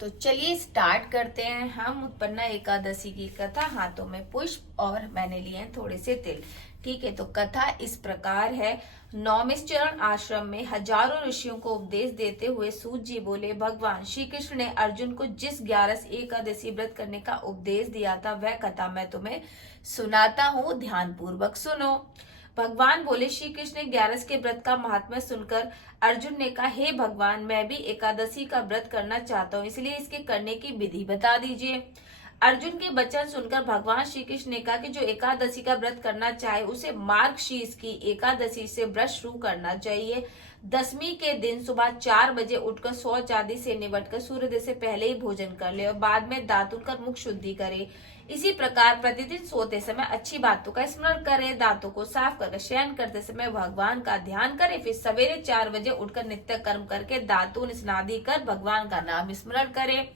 तो चलिए स्टार्ट करते हैं हम उत्पन्ना एकादशी की कथा। हाथों में पुष्प और मैंने लिए हैं थोड़े से तिल। ठीक है, तो कथा इस प्रकार है। नौमिश्चरण आश्रम में हजारों ऋषियों को उपदेश देते हुए सूत जी बोले, भगवान श्री कृष्ण ने अर्जुन को जिस 11 एकादशी व्रत करने का उपदेश दिया था वह कथा मैं तुम्हें सुनाता हूँ, ध्यान पूर्वक सुनो। भगवान बोले, श्री कृष्ण ने 11 के व्रत का महात्म्य सुनकर अर्जुन ने कहा, हे भगवान, मैं भी एकादशी का व्रत करना चाहता हूँ, इसलिए इसके करने की विधि बता दीजिए। अर्जुन के वचन सुनकर भगवान श्री कृष्ण ने कहा कि जो एकादशी का व्रत करना चाहे उसे मार्गशीर्ष की एकादशी से व्रत शुरू करना चाहिए। दसवीं के दिन सुबह 4 बजे उठकर शौच आदि से निपटकर सूर्योदय से पहले ही भोजन कर ले और बाद में दातुन कर मुख शुद्धि करे। इसी प्रकार प्रतिदिन सोते समय अच्छी बातों का स्मरण करें, दांतों को साफ करके शयन करते समय भगवान का ध्यान करें, फिर सवेरे 4 बजे उठकर नित्य कर्म करके दातुन स्नादि कर भगवान का नाम स्मरण करें।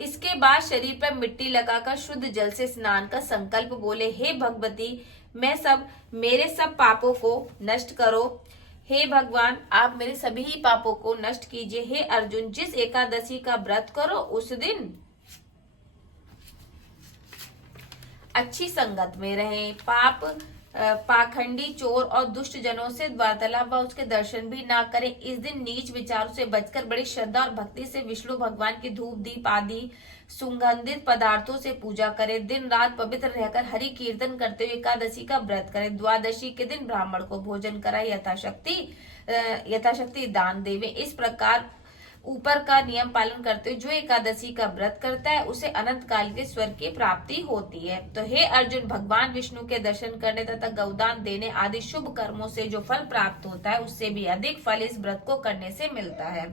इसके बाद शरीर पर मिट्टी लगाकर शुद्ध जल से स्नान का संकल्प बोले, हे भगवती, मेरे सब पापों को नष्ट करो। हे भगवान, आप मेरे सभी पापों को नष्ट कीजिए। हे अर्जुन, जिस एकादशी का व्रत करो उस दिन अच्छी संगत में रहें, पाखंडी, चोर और दुष्ट जनों से वार्तालाप व उसके दर्शन भी ना करें। इस दिन नीच विचारों से बचकर बड़ी श्रद्धा और भक्ति से विष्णु भगवान की धूप दीप आदि सुगंधित पदार्थों से पूजा करें। दिन रात पवित्र रहकर हरि कीर्तन करते हुए एकादशी का व्रत करें। द्वादशी के दिन ब्राह्मण को भोजन कराए, यथाशक्ति दान देवे। इस प्रकार ऊपर का नियम पालन करते हुए जो एकादशी का व्रत करता है उसे अनंत काल के स्वर्ग की प्राप्ति होती है। तो हे अर्जुन, भगवान विष्णु के दर्शन करने तथा गौदान देने आदि शुभ कर्मों से जो फल प्राप्त होता है उससे भी अधिक फल इस व्रत को करने से मिलता है।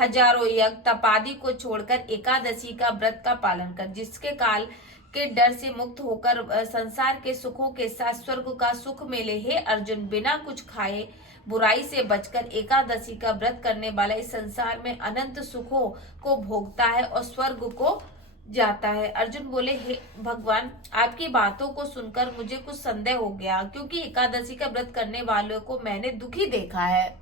हजारों यज्ञ तपादि को छोड़कर एकादशी का व्रत का पालन कर जिसके काल के डर से मुक्त होकर संसार के सुखों के साथ स्वर्ग का सुख मिले। हे अर्जुन, बिना कुछ खाए बुराई से बचकर एकादशी का व्रत करने वाला इस संसार में अनंत सुखों को भोगता है और स्वर्ग को जाता है। अर्जुन बोले, हे भगवान, आपकी बातों को सुनकर मुझे कुछ संदेह हो गया, क्योंकि एकादशी का व्रत करने वालों को मैंने दुखी देखा है।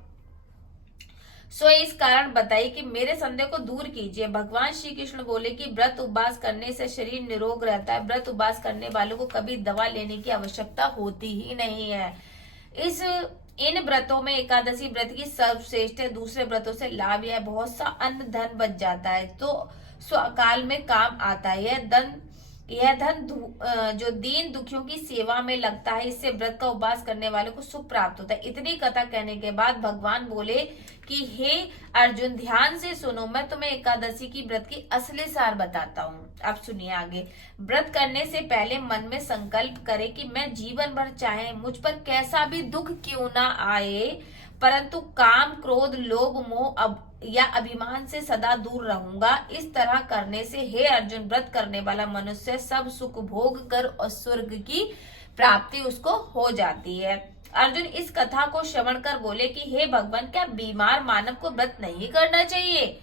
सो इस कारण बताइए कि मेरे संदेह को दूर कीजिए। भगवान श्री कृष्ण बोले कि व्रत उपवास करने से शरीर निरोग रहता है। व्रत उपवास करने वालों को कभी दवा लेने की आवश्यकता होती ही नहीं है। इन व्रतों में एकादशी व्रत की सर्वश्रेष्ठ है। दूसरे व्रतों से लाभ यह बहुत सा अन्न धन बच जाता है तो स्वकाल में काम आता है। यह धन जो दीन दुखियों की सेवा में लगता है, इससे व्रत का उपवास करने वाले को सुख प्राप्त होता है। इतनी कथा कहने के बाद भगवान बोले कि हे अर्जुन, ध्यान से सुनो, मैं तुम्हें एकादशी की व्रत की असली सार बताता हूँ। अब सुनिए आगे। व्रत करने से पहले मन में संकल्प करे कि मैं जीवन भर चाहे मुझ पर कैसा भी दुख क्यों ना आए, परंतु काम, क्रोध, लोभ, मोह या अभिमान से सदा दूर रहूंगा। इस तरह करने से हे अर्जुन, व्रत करने वाला मनुष्य सब सुख भोग कर और स्वर्ग की प्राप्ति उसको हो जाती है। अर्जुन इस कथा को श्रवण कर बोले कि हे भगवान, क्या बीमार मानव को व्रत नहीं करना चाहिए?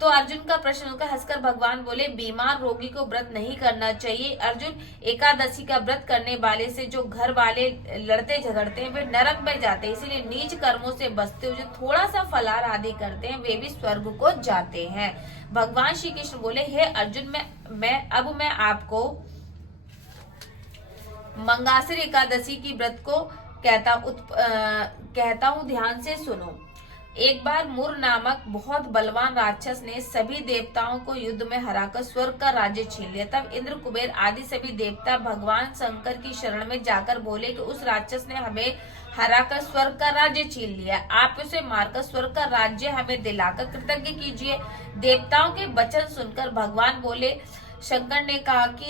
तो अर्जुन का प्रश्न होकर हंसकर भगवान बोले, बीमार रोगी को व्रत नहीं करना चाहिए। अर्जुन, एकादशी का व्रत करने वाले से जो घर वाले लड़ते झगड़ते हैं वे नरक में जाते हैं, इसीलिए नीच कर्मों से बचते हुए जो थोड़ा सा फलाहार आदि करते हैं वे भी स्वर्ग को जाते हैं। भगवान श्री कृष्ण बोले, हे अर्जुन, मैं आपको मंगासिर एकादशी की व्रत को कहता हूँ, ध्यान से सुनो। एक बार मुर नामक बहुत बलवान राक्षस ने सभी देवताओं को युद्ध में हराकर स्वर्ग का राज्य छीन लिया। तब इंद्र, कुबेर आदि सभी देवता भगवान शंकर की शरण में जाकर बोले कि उस राक्षस ने हमें हराकर स्वर्ग का राज्य छीन लिया, आप उसे मारकर स्वर्ग का राज्य हमें दिलाकर कृतज्ञ कीजिए। देवताओं के वचन सुनकर भगवान बोले, शंकर ने कहा कि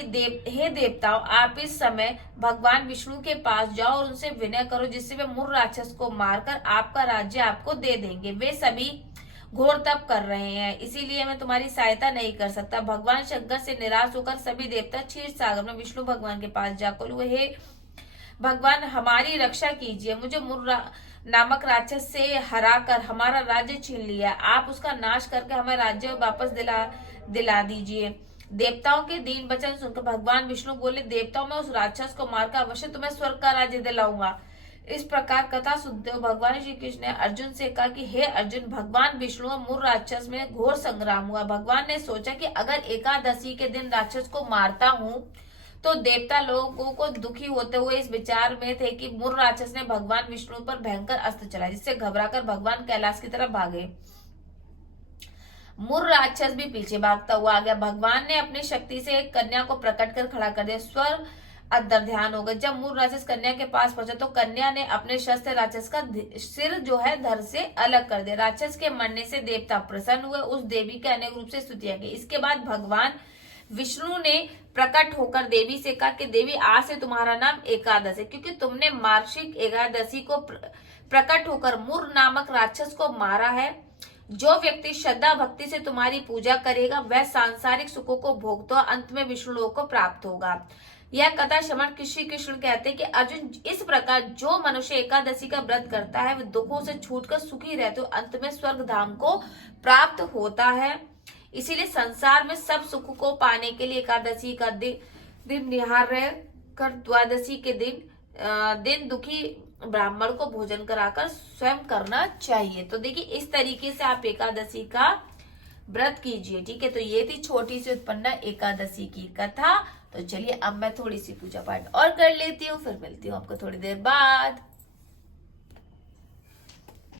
हे देवताओं, आप इस समय भगवान विष्णु के पास जाओ और उनसे विनय करो, जिससे वे मुर राक्षस को मारकर आपका राज्य आपको दे देंगे। वे सभी घोर तप कर रहे हैं, इसीलिए मैं तुम्हारी सहायता नहीं कर सकता। भगवान शंकर से निराश होकर सभी देवता क्षीर सागर में विष्णु भगवान के पास जाकर बोले, हे भगवान, हमारी रक्षा कीजिए। मुझे मुर नामक राक्षस से हराकर हमारा राज्य छीन लिया, आप उसका नाश करके हमें राज्य वापस दिला दीजिए। देवताओं के दीन वचन सुनकर भगवान विष्णु बोले, देवताओं, मैं उस राक्षस को मारकर अवश्य तुम्हें स्वर्ग का राज्य दिलाऊंगा। इस प्रकार कथा सुनते हुए भगवान श्री कृष्ण ने अर्जुन से कहा कि हे अर्जुन, भगवान विष्णु और मुर राक्षस में घोर संग्राम हुआ। भगवान ने सोचा कि अगर एकादशी के दिन राक्षस को मारता हूं तो देवता लोगों को दुखी होते हुए इस विचार में थे कि मुर राक्षस ने भगवान विष्णु पर भयंकर अस्त्र चलाया, जिससे घबराकर भगवान कैलाश की तरफ भागे। मुर राक्षस भी पीछे भागता हुआ आ गया। भगवान ने अपनी शक्ति से एक कन्या को प्रकट कर खड़ा कर दिया। स्वर अंदर ध्यान हो गया। जब मुर राक्षस कन्या के पास पहुंचा तो कन्या ने अपने शस्त्र राक्षस का सिर जो है धड़ से अलग कर दिया। राक्षस के मरने से देवता प्रसन्न हुए। उस देवी के अनेक रूप से स्तुतियां की। इसके बाद भगवान विष्णु ने प्रकट होकर देवी से कहा कि देवी, आज से तुम्हारा नाम एकादश है, क्योंकि तुमने मार्शिक एकादशी को प्रकट होकर मुर नामक राक्षस को मारा है। जो व्यक्ति श्रद्धा भक्ति से तुम्हारी पूजा करेगा वह सांसारिक सुखों को भोगता हुआ अंत में विष्णु लोक को प्राप्त होगा। यह कथा श्रवण श्री कृष्ण कहते हैं कि अर्जुन, इस प्रकार जो मनुष्य एकादशी का व्रत करता है वह दुखों से छूटकर सुखी रहते हुए अंत में स्वर्ग धाम को प्राप्त होता है। इसीलिए संसार में सब सुख को पाने के लिए एकादशी का दिन निहार कर द्वादशी के दिन दुखी ब्राह्मण को भोजन कराकर स्वयं करना चाहिए। तो देखिए, इस तरीके से आप एकादशी का व्रत कीजिए। ठीक है, तो ये थी छोटी सी उत्पन्ना एकादशी की कथा। तो चलिए अब मैं थोड़ी सी पूजा पाठ और कर लेती हूँ, फिर मिलती हूँ आपको थोड़ी देर बाद।